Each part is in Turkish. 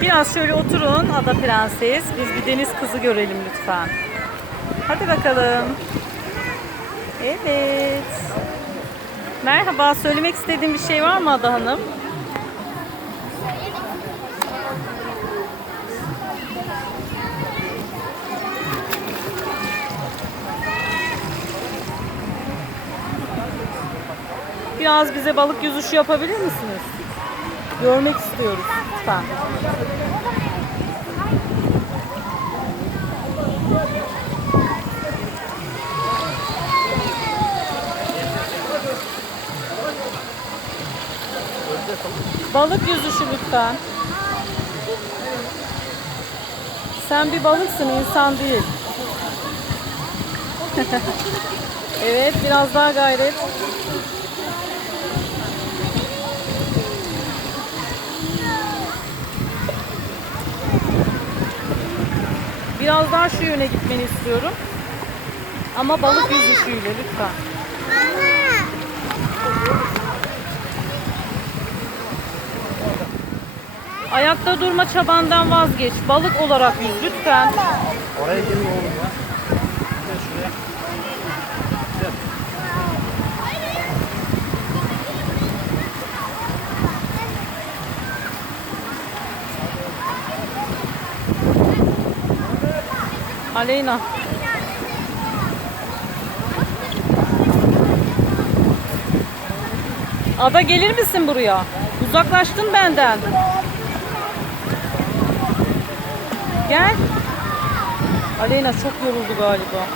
Biraz şöyle oturun Ada Prenses. Biz bir deniz kızı görelim lütfen. Hadi bakalım. Evet. Merhaba. Söylemek istediğin bir şey var mı Ada Hanım? Biraz bize balık yüzüşü yapabilir misiniz? Görmek istiyoruz lütfen. Balık yüzüşü lütfen. Sen bir balıksın, insan değil. evet, biraz daha gayret. Biraz daha şu yöne gitmeni istiyorum. Ama balık yüzüşüyle lütfen. Ayakta durma çabandan vazgeç. Balık olarak yüz lütfen. Oraya girme oğlum ya. Gel şuraya. Gel. Aleyna. Ada gelir misin buraya? Uzaklaştın benden. Gel. Aleyna çok yoruldu galiba.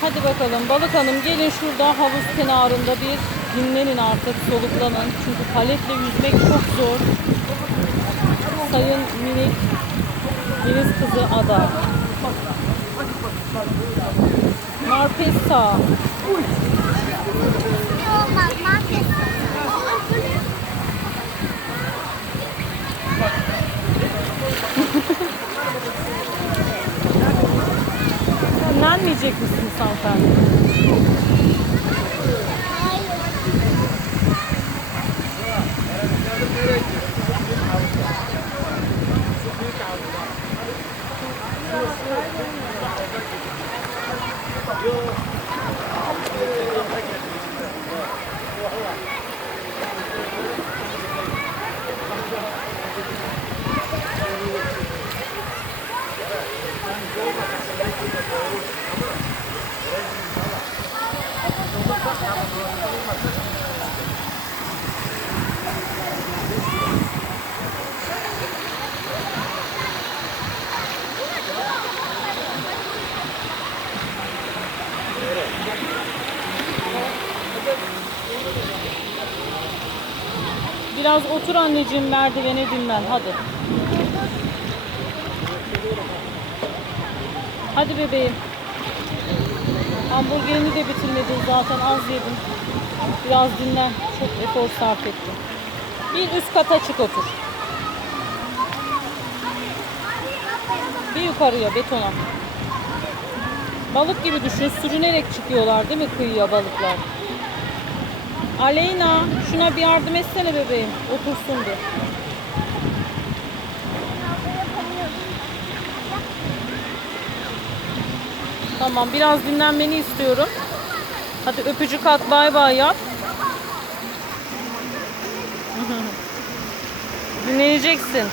Hadi bakalım balık hanım gelin şurada havuz kenarında bir dinlenin artık soluklanın. Çünkü paletle yüzmek çok zor. Sayın minik deniz kızı ada. Marpesa. Dinlenmeyecek misiniz hanımefendi? Biraz otur anneciğim merdivene dinlen hadi. Hadi bebeğim. Hamburgerini de bitirmedin zaten az yedin. Biraz dinlen. Çok efor sarf ettin. Bir üst kata çık otur. Bir yukarıya betona. Balık gibi düşün. Sürünerek çıkıyorlar değil mi kıyıya balıklar? Aleyna şuna bir yardım etsene bebeğim. Otursun bir. Tamam biraz dinlenmeni istiyorum. Hadi öpücük at bay bay yap. Dinleneceksin.